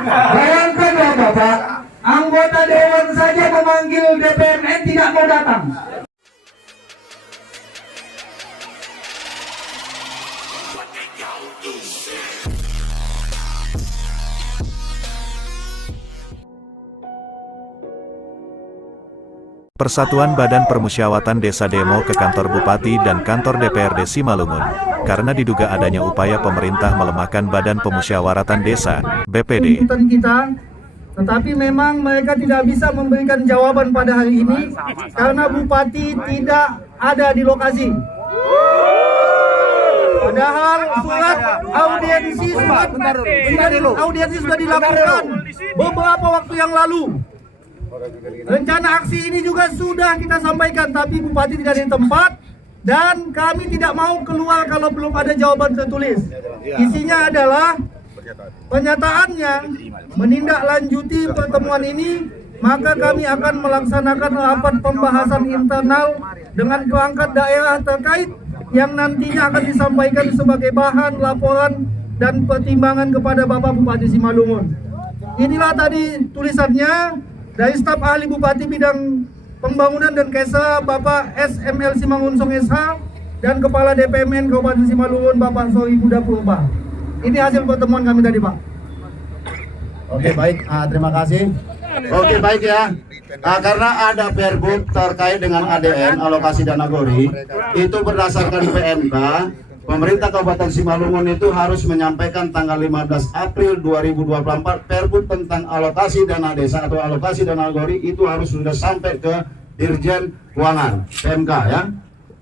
Bayangkanlah Bapak, anggota dewan saja memanggil DPRN tidak mau datang. Persatuan Badan Permusyawaratan Desa demo ke kantor Bupati dan kantor DPRD Simalungun, karena diduga adanya upaya pemerintah melemahkan Badan Permusyawaratan Desa, BPD. Kita, tetapi memang mereka tidak bisa memberikan jawaban pada hari ini, karena Bupati tidak ada di lokasi. Padahal audiensi sudah dilakukan beberapa waktu yang lalu. Rencana aksi ini juga sudah kita sampaikan, tapi Bupati tidak ada di tempat dan kami tidak mau keluar kalau belum ada jawaban tertulis. Isinya adalah penyataannya menindaklanjuti pertemuan ini, maka kami akan melaksanakan rapat pembahasan internal dengan perangkat daerah terkait yang nantinya akan disampaikan sebagai bahan laporan dan pertimbangan kepada Bapak Bupati Simalungun. Inilah tadi tulisannya dari staf ahli Bupati bidang pembangunan dan KESA Bapak SML Simangunsong SH dan Kepala DPMN Kabupaten Simalungun Bapak Sori Buda Purba. Ini hasil pertemuan kami tadi, Pak. Oke, baik, terima kasih. Oke, baik ya. Karena ada Perbuk terkait dengan ADN alokasi dana GORI, itu berdasarkan PMK. Pemerintah Kabupaten Simalungun itu harus menyampaikan tanggal 15 April 2024 Perbuk tentang alokasi dana desa atau alokasi dana GORI itu harus sudah sampai ke Dirjen Keuangan PMK ya.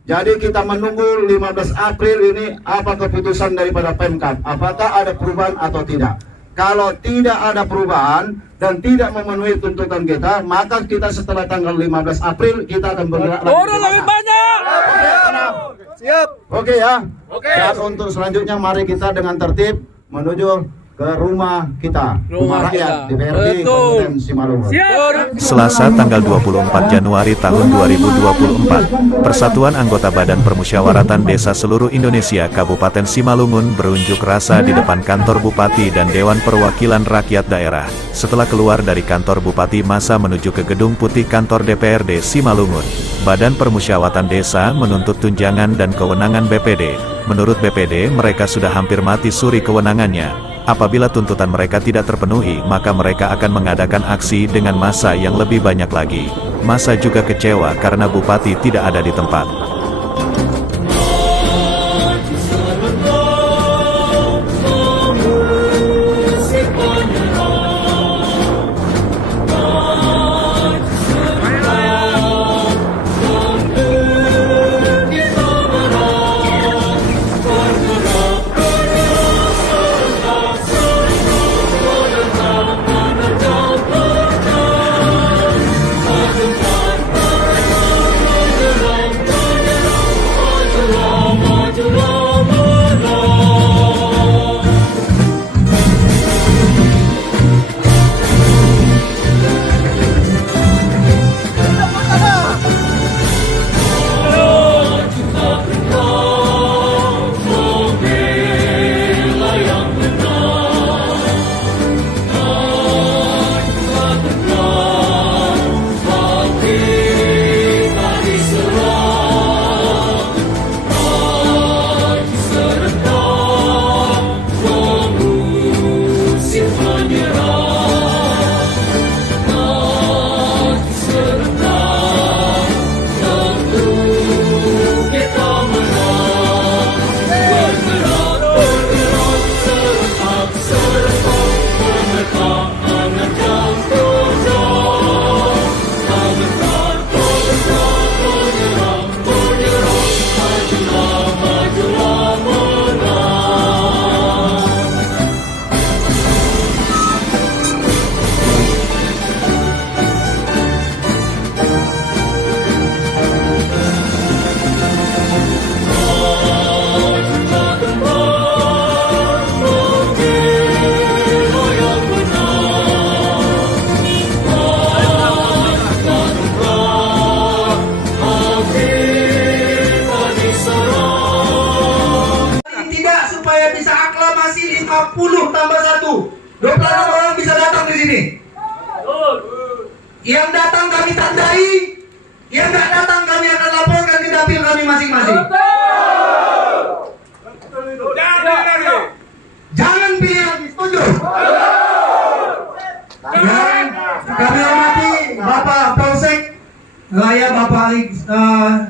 Jadi kita menunggu 15 April ini apa keputusan daripada PMK, apakah ada perubahan atau tidak. Kalau tidak ada perubahan dan tidak memenuhi tuntutan kita, maka kita setelah tanggal 15 April kita akan bergerak lebih banyak. Siap. Oke ya. Oke. Dan untuk selanjutnya mari kita dengan tertib menuju ke rumah kita, rumah rakyat DPRD Kabupaten Simalungun. Selasa tanggal 24 Januari tahun 2024, Persatuan Anggota Badan Permusyawaratan Desa seluruh Indonesia Kabupaten Simalungun berunjuk rasa di depan kantor Bupati dan Dewan Perwakilan Rakyat Daerah. Setelah keluar dari kantor Bupati, masa menuju ke Gedung Putih kantor DPRD Simalungun. Badan Permusyawaratan Desa menuntut tunjangan dan kewenangan BPD. Menurut BPD, mereka sudah hampir mati suri kewenangannya. Apabila tuntutan mereka tidak terpenuhi, maka mereka akan mengadakan aksi dengan massa yang lebih banyak lagi. Massa juga kecewa karena Bupati tidak ada di tempat. sini. Yang datang kami tandai, yang nggak datang kami akan laporkan ke dapil kami masing-masing. Jangan pilih lagi, setuju? Dan kami hormati Bapak Polsek Raya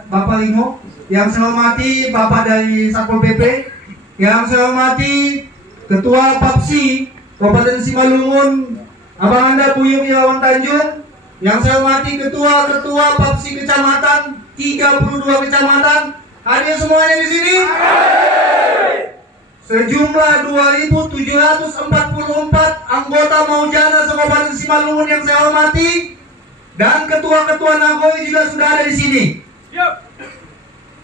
Bapak Lingo, yang saya hormati Bapak dari Satpol PP, yang saya hormati Ketua Papsi Kabupaten Simalungun Abang Anda Buyung Irawan Tanjung, yang saya hormati Ketua Papsi Kecamatan 32 kecamatan. Hadir semuanya di sini. Sejumlah 2.744 anggota Maujana Kabupaten Simalungun yang saya hormati, dan ketua-ketua Nagoi juga sudah ada di sini.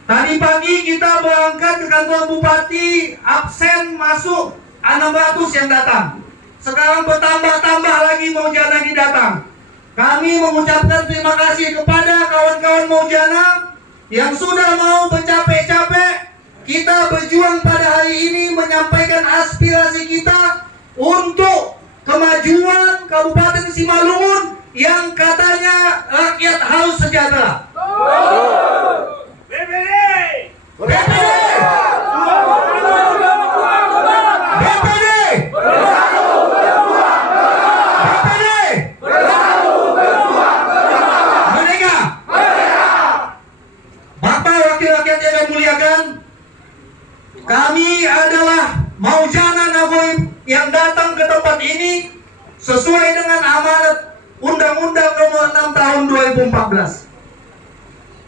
Tadi pagi kita berangkat ke kantor Bupati, absen masuk 600 yang datang. Sekarang bertambah-tambah lagi Maujana ini datang. Kami mengucapkan terima kasih kepada kawan-kawan Maujana yang sudah mau bercapek-capek. Kita berjuang pada hari ini menyampaikan aspirasi kita untuk kemajuan Kabupaten Simalungun yang katanya rakyat harus sejahtera. BPD! BPD! BPD! Merdeka! Bapak Wakil Rakyat yang kami muliakan, kami adalah Maujana Nagoi yang datang ke tempat ini sesuai dengan amanat Undang-Undang Nomor 6 Tahun 2014.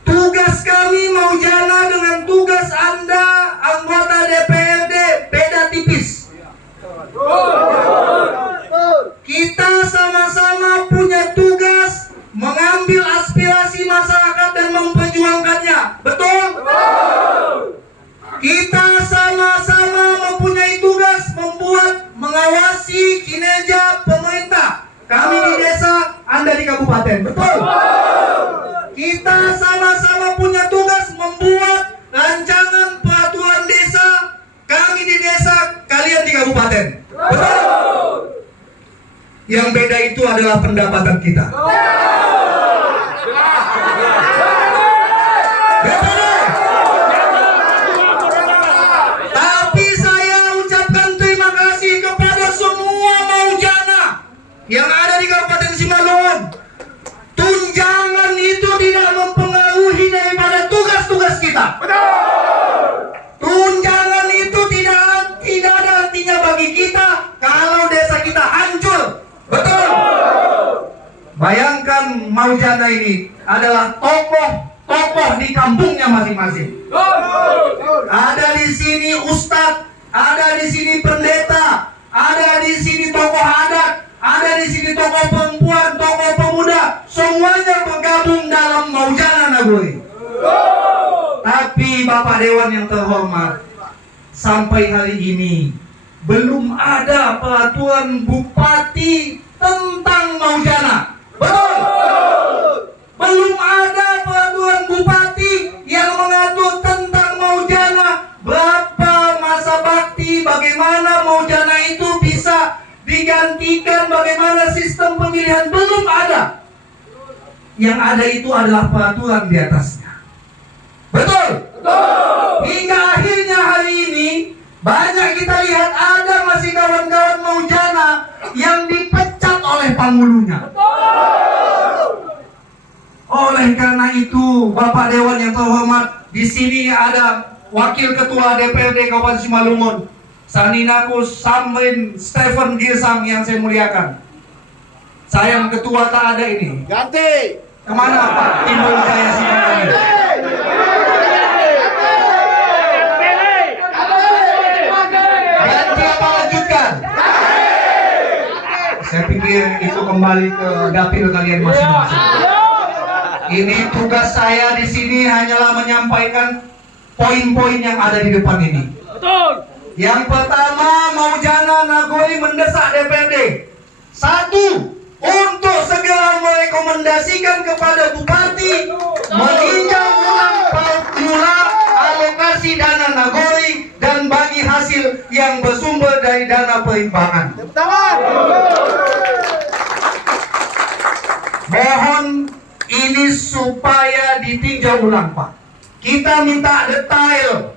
Tugas kami Maujana dengan tugas Anda anggota DPRD beda tipis. Kita sama-sama punya tugas mengambil aspirasi masyarakat dan memperjuangkannya. Betul? Kita sama-sama mempunyai tugas mengawasi kinerja pemerintah. Kami di desa, Anda di kabupaten. Betul? Kita sama-sama punya tugas membuat rancangan peraturan desa. Kami di desa, kalian di kabupaten. Betul? Yang beda itu adalah pendapatan kita. Yang ada di Kabupaten Simalungun, tunjangan itu tidak mempengaruhi daripada tugas-tugas kita. Tunjangan itu tidak ada artinya bagi kita kalau desa kita hancur. Betul? Bayangkan Maujana ini adalah tokoh di kampungnya masing-masing. Ada di sini ustadz, ada di sini pendeta, ada di sini tokoh adat, ada di sini tokoh perempuan, tokoh pemuda, semuanya bergabung dalam Maujana Nagoi. Tapi Bapak Dewan yang terhormat, sampai hari ini belum ada peraturan bupati tentang Maujana. Betul? Belum ada peraturan bupati yang mengatur tentang Maujana. Berapa masa bakti, bagaimana Maujana itu bisa digantikan, bagaimana sistem pemilihan, belum ada. Yang ada itu adalah peraturan di atasnya. Betul? Betul. Hingga akhirnya hari ini banyak kita lihat ada masih kawan-kawan Maujana yang dipecat oleh pangulunya. Betul. Oleh karena itu, Bapak Dewan yang terhormat, di sini ada Wakil Ketua DPRD Kabupaten Simalungun, Saninakus Samrin Stephen Girsang yang saya muliakan. Sayang ketua tak ada ini. Ganti. Kemana Pak Timbul Jaya Simalungun? Ganti apa lanjutkan? Saya pikir itu kembali ke dapil kalian masing-masing. Ini tugas saya di sini hanyalah menyampaikan poin-poin yang ada di depan ini. Betul. Yang pertama, Maujana Nagoi mendesak DPRD, satu, untuk segera merekomendasikan kepada Bupati meninjau ulang formula alokasi dana Nagoi dan bagi hasil yang bersumber dari dana perimbangan. mohon ini supaya ditinjau ulang, Pak. Kita minta detail.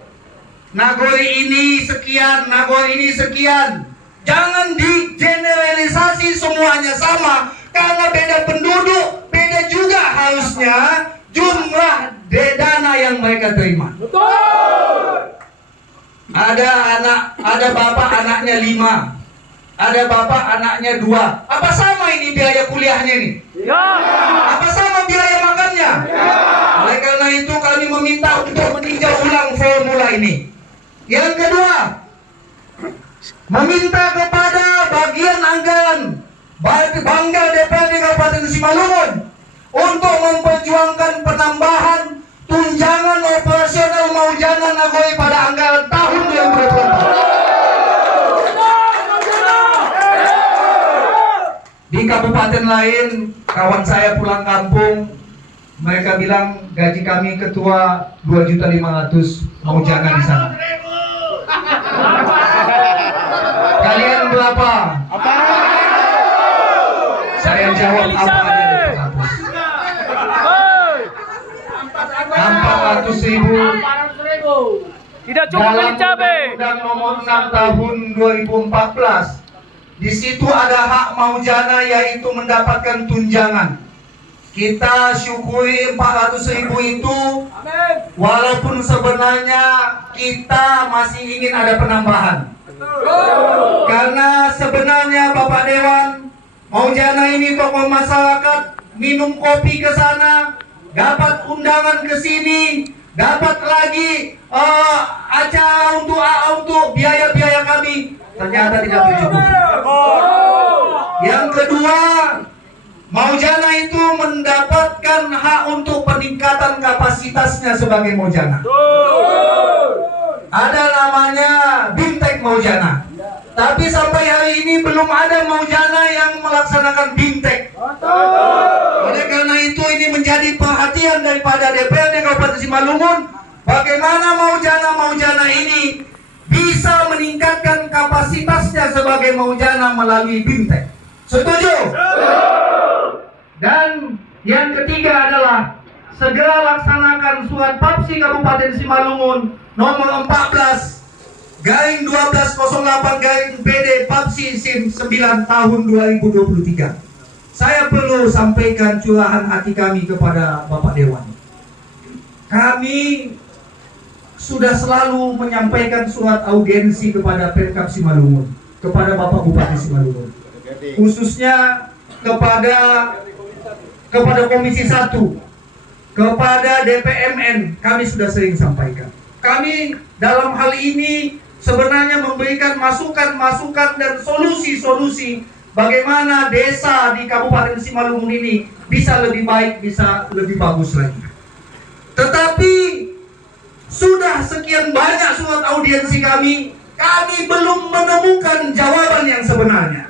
Nagori ini sekian, Nagori ini sekian. Jangan digeneralisasi semuanya sama, karena beda penduduk, beda juga harusnya jumlah dana yang mereka terima. Ada bapak anaknya 5, ada bapak anaknya 2. Apa sama ini biaya kuliahnya ini? Ya. Apa sama biaya makannya? Ya. Oleh karena itu kami meminta untuk meninjau ulang formula ini. Yang kedua, meminta kepada bagian anggaran Bangga DPRD Kabupaten Simalungun untuk memperjuangkan penambahan tunjangan operasional Maujana Nagori pada anggaran tahun 2024. Di kabupaten lain, kawan saya pulang kampung, mereka bilang gaji kami ketua 2.500.000 Maujana di sana. Kalian berapa? Saya jawab apa aja di kampus. 400.000. Tidak cukup beli cabai. Undang nomor 6 tahun 2014. Di situ ada hak Maujana, yaitu mendapatkan tunjangan. Kita syukuri 400.000 itu, walaupun sebenarnya kita masih ingin ada penambahan. Karena sebenarnya Bapak Dewan, Maujana ini tokoh masyarakat, minum kopi ke sana, dapat undangan ke sini, dapat lagi acara untuk biaya-biaya kami, ternyata tidak mencukupi. Yang kedua, Maujana itu mendapatkan hak untuk peningkatan kapasitasnya sebagai Maujana. Ada namanya Bimtek Maujana. Tapi sampai hari ini belum ada Maujana yang melaksanakan Bimtek. Oleh karena itu ini menjadi perhatian daripada DPRD Kabupaten Simalungun, bagaimana Maujana ini bisa meningkatkan kapasitasnya sebagai Maujana melalui Bimtek. Setuju? Dan yang ketiga adalah segera laksanakan surat Papsi Kabupaten Simalungun nomor 14/1208/PD Papsi SIM 9 tahun 2023. Saya perlu sampaikan curahan hati kami kepada Bapak Dewan. Kami sudah selalu menyampaikan surat audiensi kepada Pemkab Simalungun, kepada Bapak Bupati Simalungun, khususnya kepada Komisi 1, kepada DPMN. Kami sudah sering sampaikan. Kami dalam hal ini sebenarnya memberikan masukan-masukan dan solusi-solusi bagaimana desa di Kabupaten Simalungun ini bisa lebih baik, bisa lebih bagus lagi. Tetapi sudah sekian banyak surat audiensi kami belum menemukan jawaban yang sebenarnya.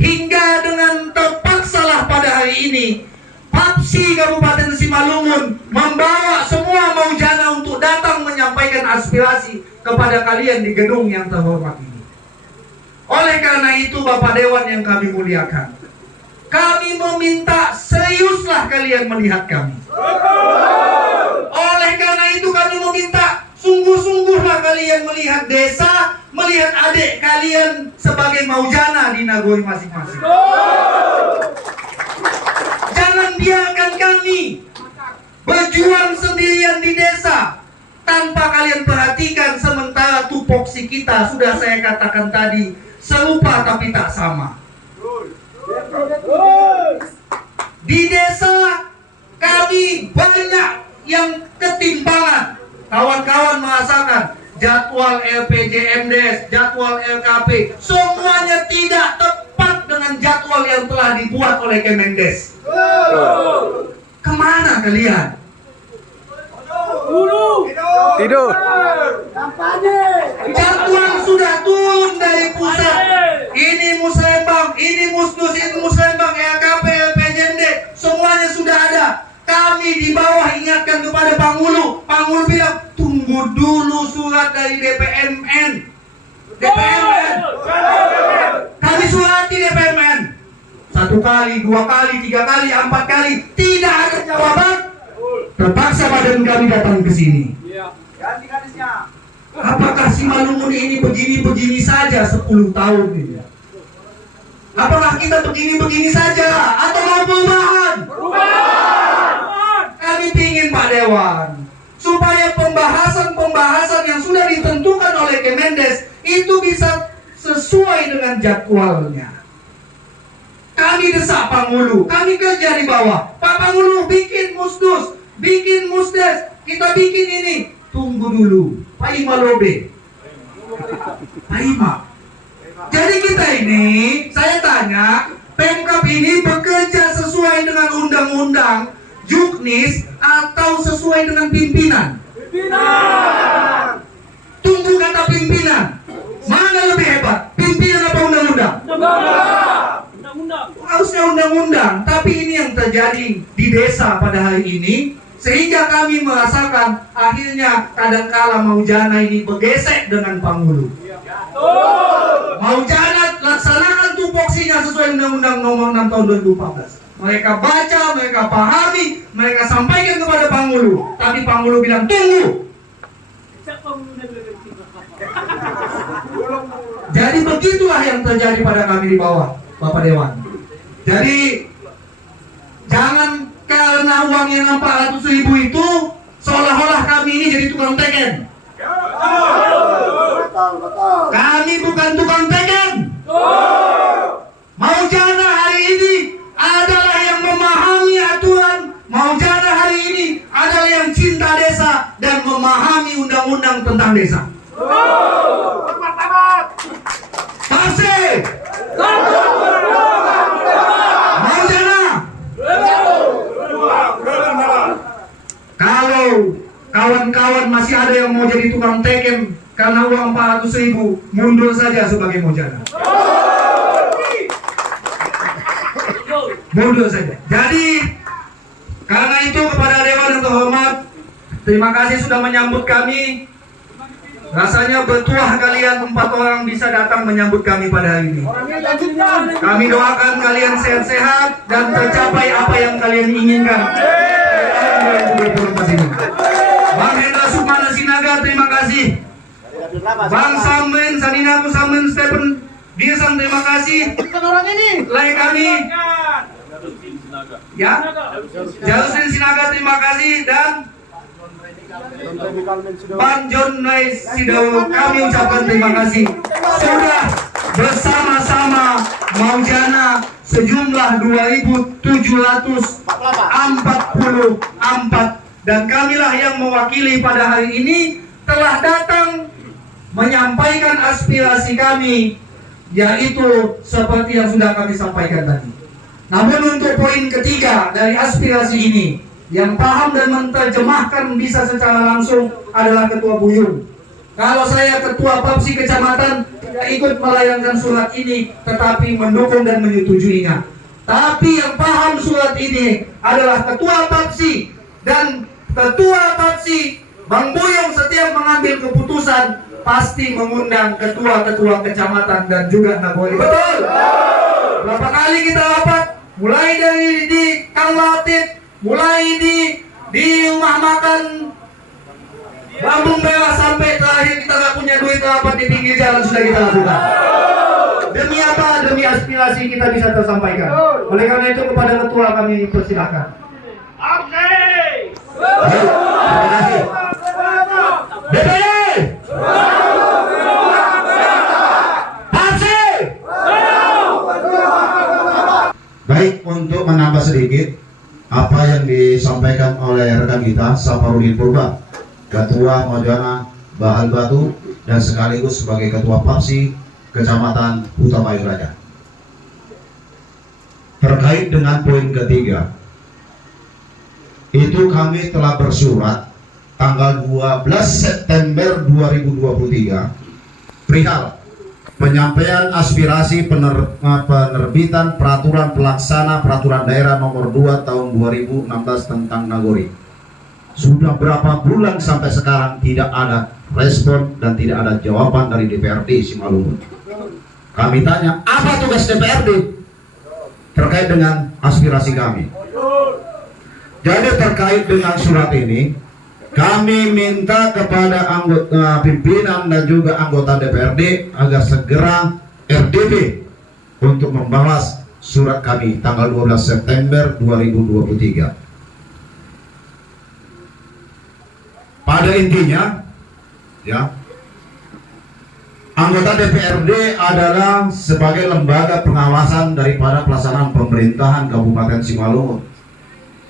Hingga dengan terpaksalah pada hari ini Papsi Kabupaten Simalungun membawa semua Maujana untuk datang menyampaikan aspirasi kepada kalian di gedung yang terhormat ini. Oleh karena itu Bapak Dewan yang kami muliakan, kami meminta seriuslah kalian melihat kami. Oleh karena itu kami meminta sungguh-sungguhlah kalian melihat desa, melihat adik kalian sebagai Maujana di Nagori masing-masing. Jangan biarkan kami berjuang sendirian di desa tanpa kalian perhatikan, sementara tupoksi kita sudah saya katakan tadi serupa tapi tak sama. Di desa kami banyak yang ketimpangan. Kawan-kawan merasakan jadwal LPJMDes, jadwal LKP, semuanya tidak tepat dengan jadwal yang telah dibuat oleh Kemendes. Kemana kalian? Tidur. Jadwal sudah turun dari pusat. Ini Musrembang, ini Musnus, ini Musrembang, LKP, LPJMD, semuanya sudah ada. Kami di bawah ingatkan kepada Panghulu. Panghulu bilang, tunggu dulu surat dari DPMN. Kami surati DPMN. 1 1 kali, 2 kali, 3 kali, 4 kali, tidak ada jawaban. Terpaksa badan kami datang ke sini. Apakah Simalungun ini begini-begini saja 10 tahun ini? Apakah kita begini-begini saja atau mau perubahan? Kami ingin Pak Dewan supaya pembahasan yang sudah ditentukan oleh Kemendes itu bisa sesuai dengan jadwalnya. Kami desak Panghulu, kami kerja di bawah. Pak Panghulu bikin musdus, bikin musdes, kita bikin ini. Tunggu dulu, Pak Ima Lobe. Pak Ima. Jadi kita ini, saya tanya, Pemkab ini bekerja sesuai dengan undang-undang, juknis, atau sesuai dengan pimpinan? Pimpinan. Tunggu kata pimpinan. Mana lebih hebat? Pimpinan apa undang-undang? Undang-undang. Harusnya undang-undang. Tapi ini yang terjadi di desa pada hari ini, sehingga kami merasakan akhirnya kadangkala Maujana ini bergesek dengan Panghulu. Maujana laksanakan tupoksinya sesuai Undang-Undang Nomor 6 Tahun 2014. Mereka baca, mereka pahami, mereka sampaikan kepada Panghulu. Tapi Panghulu bilang tunggu. Jadi begitulah yang terjadi pada kami di bawah, Bapak Dewan. Jadi jangan karena uang yang 400.000 itu seolah-olah kami ini jadi tukang teken. Kami bukan tukang teken. Maujana hari ini adalah yang memahami aturan. Maujana hari ini adalah yang cinta desa dan memahami undang-undang tentang desa. Pasti. Maujana. Kalau kawan-kawan masih ada yang mau jadi tukang teken karena uang 400.000, mundur saja sebagai Maujana. Mundur saja. Jadi karena itu kepada Dewan yang terhormat, terima kasih sudah menyambut kami. Rasanya bertuah kalian 4 orang bisa datang menyambut kami pada hari ini. Kami doakan kalian sehat-sehat dan tercapai apa yang kalian inginkan. Bang Hendra Sukmana Sinaga, terima kasih. Bang Samen Saninaku Samen Stephen Dirsan, terima kasih. Lain kami. Ya, Jalusin Sinaga, terima kasih. Dan Bang John Nais Sidau, kami ucapkan terima kasih sudah bersama-sama Maujana sejumlah 2.744 dan kamilah yang mewakili pada hari ini telah datang menyampaikan aspirasi kami, yaitu seperti yang sudah kami sampaikan tadi. Namun untuk poin ketiga dari aspirasi ini, yang paham dan menerjemahkan bisa secara langsung adalah Ketua Buyung. Kalau saya Ketua Papsi Kecamatan tidak ikut melayangkan surat ini, tetapi mendukung dan menyetujuinya. Tapi yang paham surat ini adalah Ketua Papsi, dan Ketua Papsi Bang Buyung setiap mengambil keputusan pasti mengundang ketua-ketua kecamatan dan juga Nagori. Betul? Berapa kali kita rapat? Mulai dari di Kang Latif, mulai di rumah makan Lambung Merah sampai terakhir kita gak punya duit rapat di pinggir jalan sudah kita lakukan. Demi apa? Demi aspirasi kita bisa tersampaikan. Oleh karena itu kepada ketua kami persilakan. Oke. Terima kasih. DPD. Baik, untuk menambah sedikit apa yang disampaikan oleh rekan kita Safarudin Purba, Ketua Maujana Bahal Batu dan sekaligus sebagai Ketua Papsi Kecamatan Huta Bayu Raja. Terkait dengan poin ketiga, itu kami telah bersurat tanggal 12 September 2023 perihal penyampaian aspirasi penerbitan peraturan pelaksana peraturan daerah nomor 2 tahun 2016 tentang Nagori. Sudah berapa bulan sampai sekarang tidak ada respon dan tidak ada jawaban dari DPRD Simalungun. Kami tanya, apa tugas DPRD? terkait dengan aspirasi kami. Jadi terkait dengan surat ini, kami minta kepada anggota pimpinan dan juga anggota DPRD agar segera RDP untuk membalas surat kami tanggal 12 September 2023. Pada intinya, ya, anggota DPRD adalah sebagai lembaga pengawasan daripada pelaksanaan pemerintahan Kabupaten Simalungun.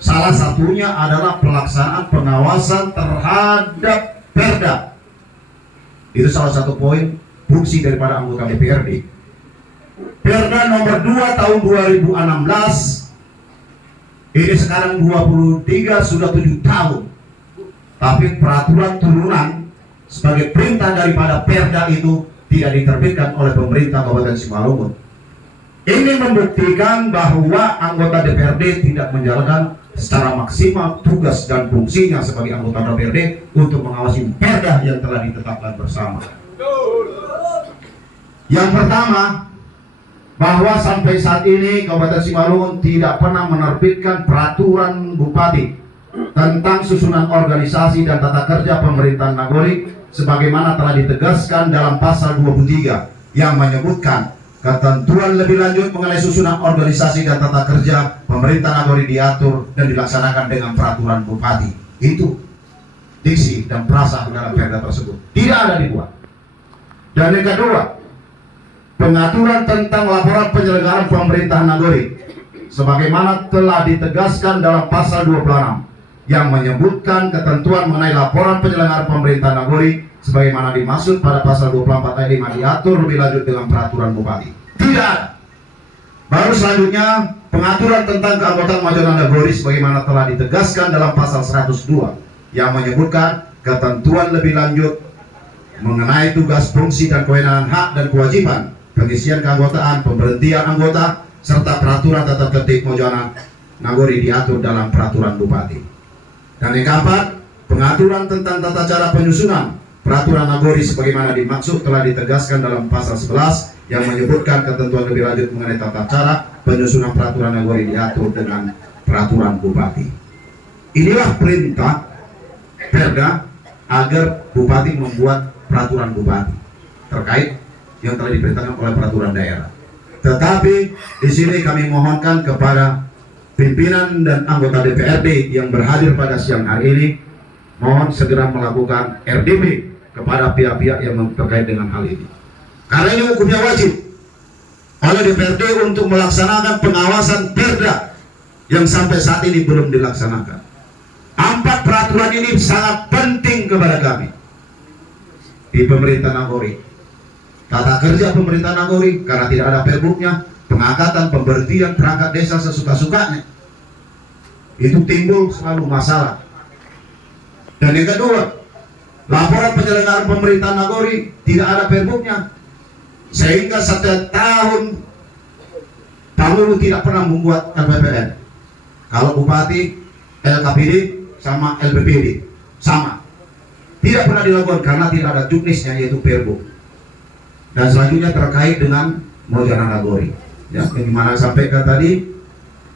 Salah satunya adalah pelaksanaan pengawasan terhadap Perda. Itu salah satu poin fungsi daripada anggota DPRD. Perda nomor 2 tahun 2016 ini sekarang 23 sudah 7 tahun. Tapi peraturan turunan sebagai perintah daripada Perda itu tidak diterbitkan oleh pemerintah Kabupaten Simalungun. Ini membuktikan bahwa anggota DPRD tidak menjalankan secara maksimal tugas dan fungsinya sebagai anggota DPRD untuk mengawasi Perda yang telah ditetapkan bersama. Yang pertama, bahwa sampai saat ini Kabupaten Simalungun tidak pernah menerbitkan peraturan bupati tentang susunan organisasi dan tata kerja pemerintahan Nagori sebagaimana telah ditegaskan dalam pasal 23 yang menyebutkan ketentuan lebih lanjut mengenai susunan organisasi dan tata kerja pemerintah Nagori diatur dan dilaksanakan dengan peraturan bupati. Itu diksi dan frasa dalam Perda tersebut tidak ada dibuat. Dan yang kedua, pengaturan tentang laporan penyelenggaraan pemerintahan Nagori sebagaimana telah ditegaskan dalam pasal 26 yang menyebutkan ketentuan mengenai laporan penyelenggaraan pemerintahan Nagori sebagaimana dimaksud pada pasal 24 ayat 5 diatur lebih lanjut dengan peraturan bupati. Tidak ada. Baru selanjutnya pengaturan tentang keanggotaan Majelis Nagori sebagaimana telah ditegaskan dalam pasal 102 yang menyebutkan ketentuan lebih lanjut mengenai tugas, fungsi dan kewenangan, hak dan kewajiban, pengisian keanggotaan, pemberhentian anggota serta peraturan tata tertib Majelis Nagori diatur dalam peraturan bupati. Dan yang keempat, pengaturan tentang tata cara penyusunan peraturan Nagori sebagaimana dimaksud telah ditegaskan dalam pasal 11 yang menyebutkan ketentuan lebih lanjut mengenai tata cara penyusunan peraturan Nagori diatur dengan peraturan bupati. Inilah perintah Perda agar bupati membuat peraturan bupati terkait yang telah diperintahkan oleh peraturan daerah. Tetapi di sini kami mohonkan kepada pimpinan dan anggota DPRD yang berhadir pada siang hari ini, mohon segera melakukan RDP kepada pihak-pihak yang terkait dengan hal ini. Karena ini hukumnya wajib oleh DPRD untuk melaksanakan pengawasan Perda yang sampai saat ini belum dilaksanakan. 4 peraturan ini sangat penting kepada kami di pemerintah Nagori. Tata kerja pemerintah Nagori karena tidak ada perbuknya, pengangkatan, pemberhentian perangkat desa sesuka-sukanya, itu timbul selalu masalah. Dan yang kedua, laporan penyelenggaraan pemerintahan Nagori tidak ada perbuknya, sehingga setiap tahun Panulu tidak pernah membuat LPPN. Kalau bupati, LKPD sama LPPD sama, tidak pernah dilakukan karena tidak ada juknisnya, yaitu perbuk. Dan selanjutnya terkait dengan Majelis Nagori, ya, bagaimana sampaikan tadi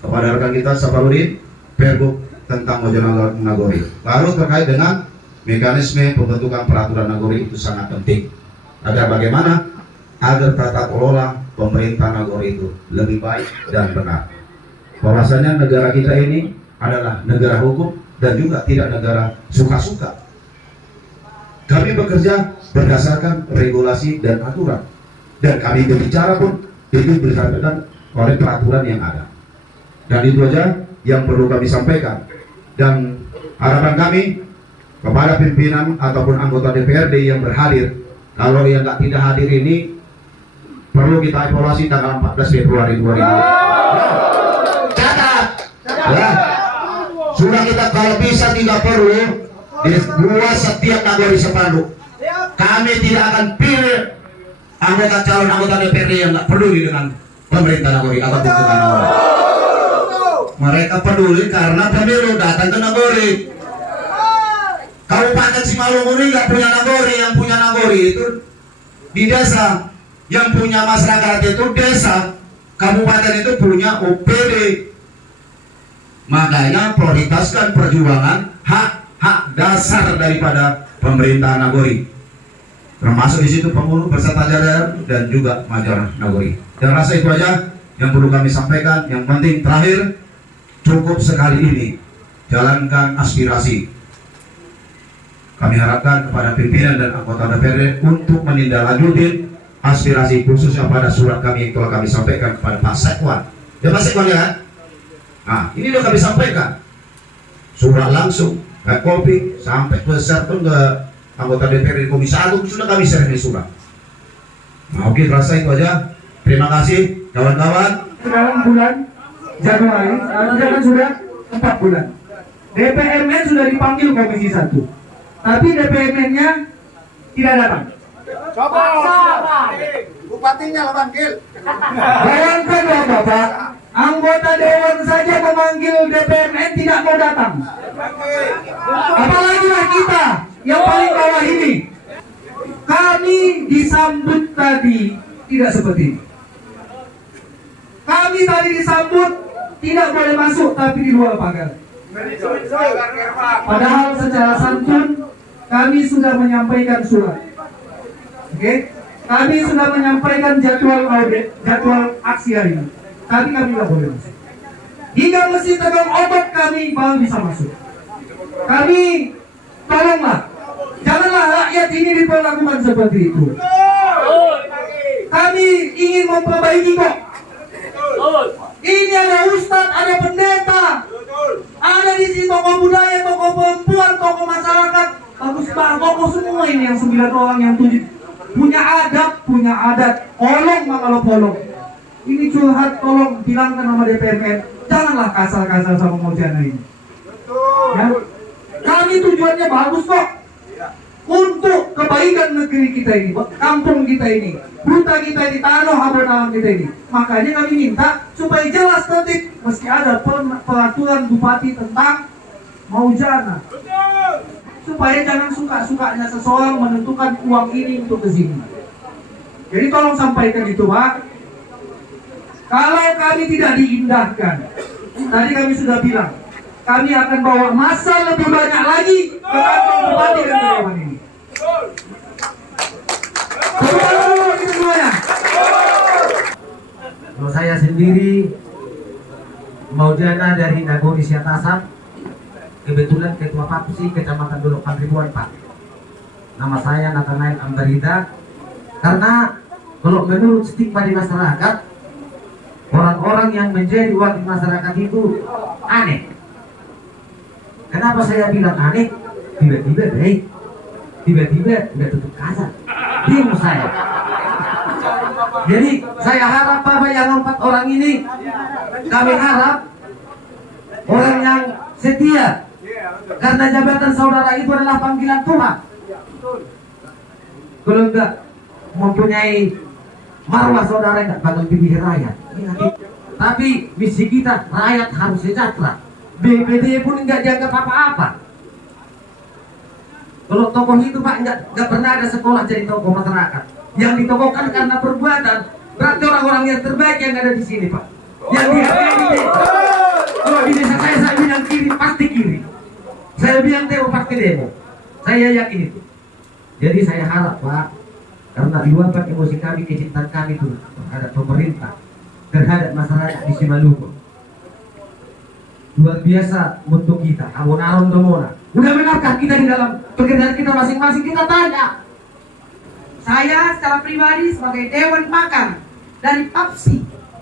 kepada rekan kita Saparudin, perbuk tentang Majelis Nagori. Lalu terkait dengan mekanisme pembentukan peraturan Nagori itu sangat penting agar bagaimana agar tata kelola pemerintah Nagori itu lebih baik dan benar. Bahwasanya negara kita ini adalah negara hukum dan juga tidak negara suka-suka. Kami bekerja berdasarkan regulasi dan aturan, dan kami berbicara pun itu berdasarkan oleh peraturan yang ada. Dan itu aja yang perlu kami sampaikan. Dan harapan kami kepada pimpinan ataupun anggota DPRD yang berhadir, kalau yang tidak hadir ini perlu kita evaluasi tanggal 14 Februari 2020. Catat, ya. Sudah kita kalau bisa tidak perlu dibuat setiap Nagori sepanduk. Kami tidak akan pilih anggota calon anggota DPRD yang nggak peduli dengan pemerintah Nagori atau bukan Nagori. Mereka peduli karena pemilu datang ke Nagori. Kabupaten Simalungun ini nggak punya Nagori, yang punya Nagori itu di desa, yang punya masyarakat itu desa. kabupaten itu punya OPD. Makanya prioritaskan perjuangan hak dasar daripada pemerintah Nagori. Termasuk di situ pembunuh peserta jajar dan juga Majar Nagori. Dan rasa itu aja yang perlu kami sampaikan. Yang penting terakhir, cukup sekali ini jalankan aspirasi. Kami harapkan kepada pimpinan dan anggota DPRD untuk menindaklanjuti aspirasi khususnya pada surat kami yang telah kami sampaikan kepada Pak Sekwan. Ya Pak Sekwan ya kan? Nah ini sudah kami sampaikan. Surat langsung, kopi sampai ke anggota DPRD Komisi Agung sudah kami serahkan surat. Nah, oke, rasa itu aja. Terima kasih kawan-kawan. Sekarang bulan Januari, sekarang kan sudah 4 bulan. DPRD sudah dipanggil Komisi 1, tapi DPRD-nya tidak datang. Coba bupatinya lah panggil. Bayangkan ya Bapak, anggota dewan saja memanggil DPRD tidak mau datang. Apalagi lah kita yang paling bawah ini. Kami disambut tadi tidak seperti ini. Kami tadi disambut tidak boleh masuk tapi di luar pagar. Padahal secara santun kami sudah menyampaikan surat. Oke, kami sudah menyampaikan jadwal audit, jadwal aksi hari ini. Tapi kami nggak boleh masuk. Hingga mesin tegang otot kami baru bisa masuk. Kami tolonglah, janganlah rakyat ini diperlakukan seperti itu. Kami ingin memperbaiki kok. Ini ada ustadz, ada pendeta, ada di sini tokoh budaya, tokoh perempuan, tokoh masyarakat. Bagus banget, tokoh semua ini yang 9 orang yang 7 punya adab, punya adat. Tolong kalau tolong. Ini curhat, tolong bilangkan sama DPRD, janganlah kasar-kasar sama Mojana ini. Ya. Kami tujuannya bagus kok. Untuk kebaikan negeri kita ini, kampung kita ini, hutan kita ini, tanah abang kita ini. Makanya kami minta supaya jelas tertib, meski ada peraturan bupati tentang Maujana. Supaya jangan suka-sukanya seseorang menentukan uang ini untuk ke sini. Jadi tolong sampaikan itu Pak. Kalau kami tidak diindahkan, tadi kami sudah bilang, kami akan bawa massa lebih banyak lagi ke kantor bupati dan ke dewan ini. Semuanya. Kalau saya sendiri Maujana dari Nagori Siatasan, kebetulan Ketua Papsi Kecamatan Dolopan Ribuan Pak. Nama saya Nathanael Ambarida. Karena kalau menurut stigma di masyarakat, orang-orang yang menjadi wakil masyarakat itu aneh. Kenapa saya bilang aneh? Tiba-tiba baik, tiba-tiba udah tutup kasar. Bingung saya. Jadi saya harap Bapak yang 4 orang ini, kami harap orang yang setia. Karena jabatan saudara itu adalah panggilan Tuhan. Kalau enggak mempunyai marwah saudara enggak bakal pilih rakyat. Tapi misi kita rakyat harus sejahtera. BPD pun enggak dianggap apa-apa. Kalau tokoh itu Pak enggak pernah ada sekolah jadi tokoh masyarakat. Yang ditokohkan karena perbuatan. Berarti orang-orang yang terbaik yang ada di sini Pak. Yang dihargai di desa. Kalau di desa saya bilang kiri pasti kiri. Saya bilang demo pasti demo. Saya yakin itu. Jadi saya harap Pak, karena luapkan emosi kami, kecintaan kami itu terhadap pemerintah, terhadap masyarakat di Simalungun. Luar biasa untuk kita, awon-awon domona. Udah benarkah kita di dalam pekerjaan kita masing-masing? Kita tanya. Saya secara pribadi sebagai Dewan Pakar dari PAPSI,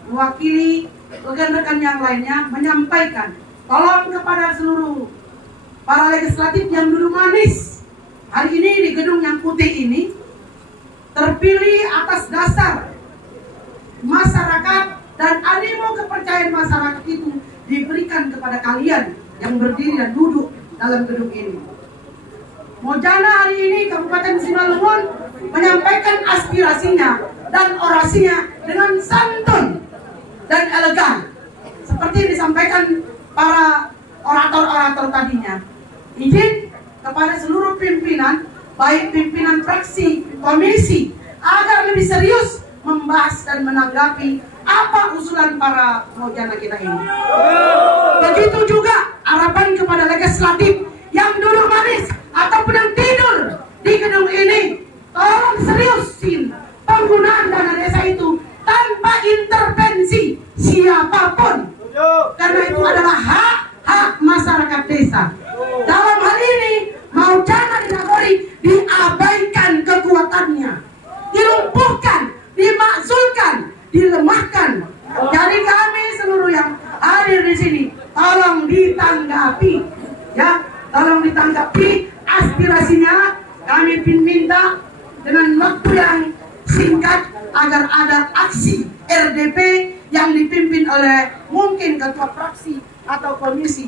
mewakili rekan-rekan yang lainnya menyampaikan tolong kepada seluruh para legislatif yang duduk manis hari ini di gedung yang putih ini, terpilih atas dasar masyarakat dan animo kepercayaan masyarakat itu diberikan kepada kalian yang berdiri dan duduk dalam gedung ini. Mojana hari ini Kabupaten Simalungun menyampaikan aspirasinya dan orasinya dengan santun dan elegan seperti disampaikan para orator-orator tadinya. Izin kepada seluruh pimpinan, baik pimpinan fraksi, komisi, agar lebih serius membahas dan menanggapi apa usulan para Mojana kita ini. Begitu juga harapan kepada legislatif yang duduk manis ataupun yang tidur di gedung ini, tolong seriusin penggunaan dana desa itu tanpa intervensi siapapun, karena itu adalah hak masyarakat desa. Dalam hal ini Mojana di Nagori diabaikan kekuatannya, dilumpuhkan, dimakzulkan, dilemahkan. Jadi kami seluruh yang hadir di sini, tolong ditanggapi, ya, tolong ditanggapi aspirasinya. Kami minta dengan waktu yang singkat agar ada aksi RDP yang dipimpin oleh mungkin ketua fraksi atau komisi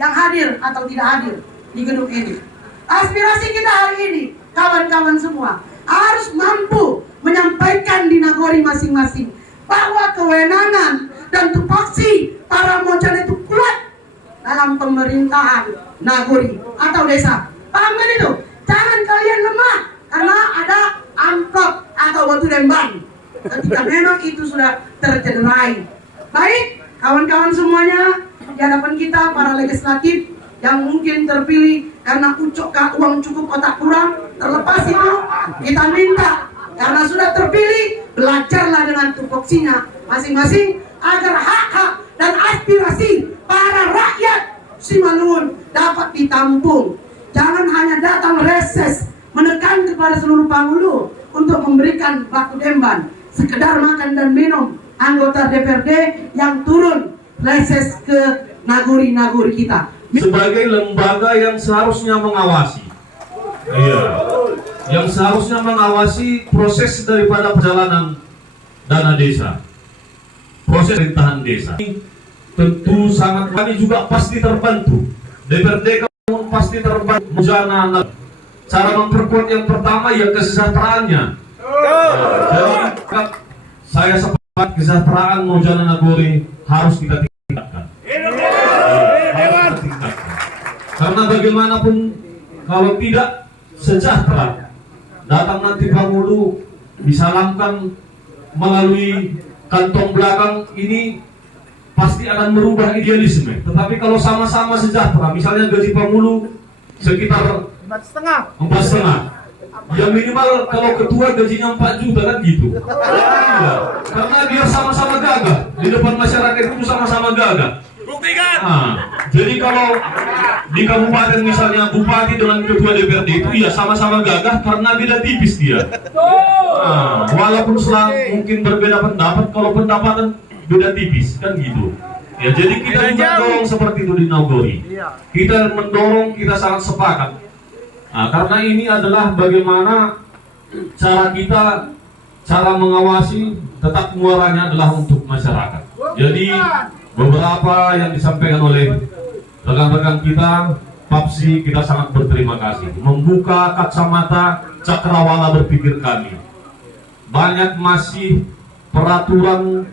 yang hadir atau tidak hadir di gedung ini. Aspirasi kita hari ini, kawan-kawan semua, harus mampu menyampaikan di Nagori masing-masing bahwa kewenangan dan tupoksi para Mojana itu kuat dalam pemerintahan Nagori atau desa. Paham kan itu? Jangan kalian lemah karena ada amplop atau batu lembang ketika memang itu sudah tercederai. Baik, kawan-kawan semuanya, di hadapan kita para legislatif yang mungkin terpilih karena uang cukup otak kurang, terlepas itu kita minta karena sudah terpilih, belajarlah dengan tupoksinya masing-masing agar hak-hak dan aspirasi para rakyat Simalungun dapat ditampung. Jangan hanya datang reses menekan kepada seluruh Panghulu untuk memberikan baku demban, sekedar makan dan minum anggota DPRD yang turun reses ke nagori-nagori kita. Sebagai lembaga yang seharusnya mengawasi, yang seharusnya mengawasi proses daripada perjalanan dana desa, proses pemerintahan desa, tentu sangat kami juga pasti terbantu. DPRD kamu pasti terbantu. Mojana, cara memperkuat yang pertama ya kesejahteraannya. Jadi saya sepakat kesejahteraan Mojana Nagori harus kita tingkatkan. Karena bagaimanapun kalau tidak sejahtera, datang nanti Panghulu disalamkan melalui kantong belakang ini pasti akan merubah idealisme. Tetapi kalau sama-sama sejahtera, misalnya gaji Panghulu sekitar 4,5, ya minimal kalau ketua gajinya 4 juta kan gitu. Ya, karena biar sama-sama gagah di depan masyarakat itu sama-sama gagah. Buktikan. Jadi kalau di kabupaten misalnya bupati dengan ketua DPRD itu ya sama-sama gagah karena beda tipis dia. Walaupun mungkin berbeda pendapat, kalau pendapatan beda tipis kan gitu. Ya jadi kita mendorong seperti itu di Nagori. Kita mendorong, kita sangat sepakat. Karena ini adalah bagaimana cara kita, cara mengawasi, tetap muaranya adalah untuk masyarakat. Jadi beberapa yang disampaikan oleh rekan-rekan kita, Papsi, kita sangat berterima kasih. Membuka kacamata cakrawala berpikir kami. Banyak masih peraturan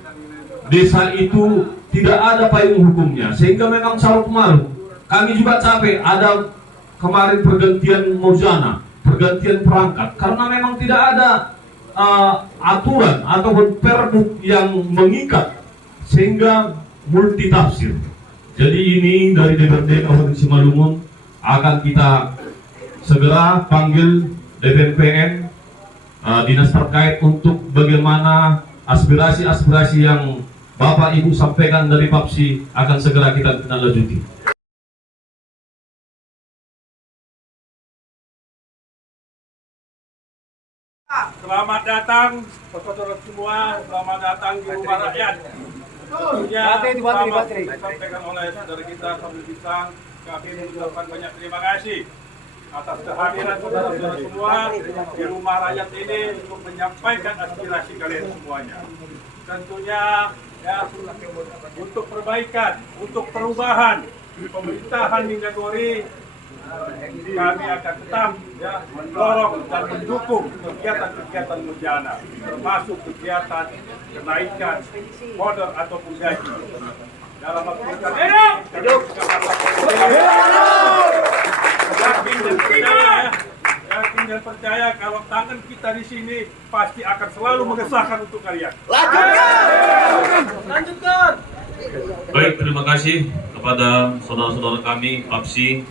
desa itu tidak ada payung hukumnya, sehingga memang carut marut. Kami juga capek, ada kemarin pergantian Mojana, pergantian perangkat, karena memang tidak ada aturan ataupun perbuk yang mengikat, sehingga multi tafsir. Jadi ini dari DPRD Kabupaten Simalungun akan kita segera panggil DPMPN dinas terkait untuk bagaimana aspirasi-aspirasi yang Bapak Ibu sampaikan dari Papsi akan segera kita tindak-lanjuti. Selamat datang saudara semua, selamat datang di rumah rakyat. Tentunya disampaikan oleh saudara kita Sambil Bintang, kami mengucapkan banyak terima kasih atas kehadiran saudara-saudara semua di rumah rakyat ini untuk menyampaikan aspirasi kalian semuanya. Tentunya ya, untuk perbaikan, untuk perubahan pemerintahan di Nagori, kami akan tetap ya, mendorong dan mendukung kegiatan-kegiatan Mojana, termasuk kegiatan kenaikan order ataupun gaji. Dalam waktu dekat ini, yakin dan tidak, yakin dan percaya kalau tangan kita di sini pasti akan selalu mengesahkan untuk kalian. Lanjutkan. Baik, terima kasih kepada saudara-saudara kami, PAPSI.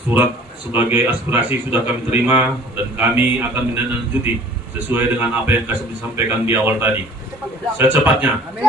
Surat sebagai aspirasi sudah kami terima dan kami akan menindaklanjuti sesuai dengan apa yang kami sampaikan di awal tadi. Secepatnya. Amin.